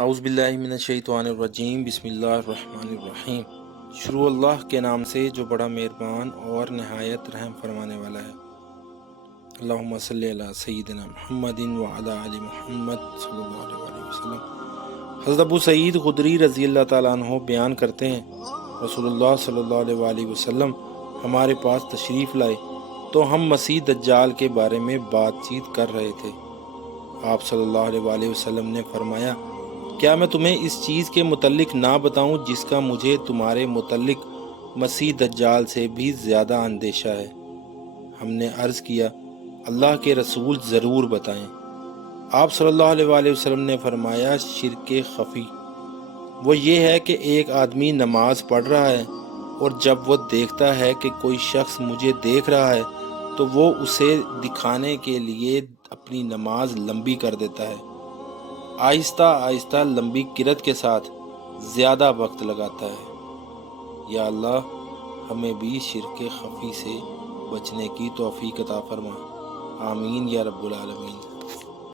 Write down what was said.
اعوذ باللہ من الشیطان الرجیم، بسم اللہ الرحمن الرحیم۔ شروع اللہ کے نام سے جو بڑا مہربان اور نہایت رحم فرمانے والا ہے۔ اللہم صلی علی سیدنا محمد وعلی آل محمد صلی اللہ علیہ وسلم۔ حضرت ابو سعید خدری رضی اللہ تعالیٰ عنہ بیان کرتے ہیں، رسول اللہ صلی اللہ علیہ وسلم ہمارے پاس تشریف لائے تو ہم مسیح دجال کے بارے میں بات چیت کر رہے تھے۔ آپ صلی اللہ علیہ وسلم نے فرمایا، کیا میں تمہیں اس چیز کے متعلق نہ بتاؤں جس کا مجھے تمہارے متعلق مسیح دجال سے بھی زیادہ اندیشہ ہے؟ ہم نے عرض کیا، اللہ کے رسول ضرور بتائیں۔ آپ صلی اللہ علیہ وسلم نے فرمایا، شرک خفی وہ یہ ہے کہ ایک آدمی نماز پڑھ رہا ہے اور جب وہ دیکھتا ہے کہ کوئی شخص مجھے دیکھ رہا ہے تو وہ اسے دکھانے کے لیے اپنی نماز لمبی کر دیتا ہے، آہستہ آہستہ لمبی قرت کے ساتھ زیادہ وقت لگاتا ہے۔ یا اللہ، ہمیں بھی شرک خفی سے بچنے کی توفیق عطا فرما، آمین یا رب العالمین۔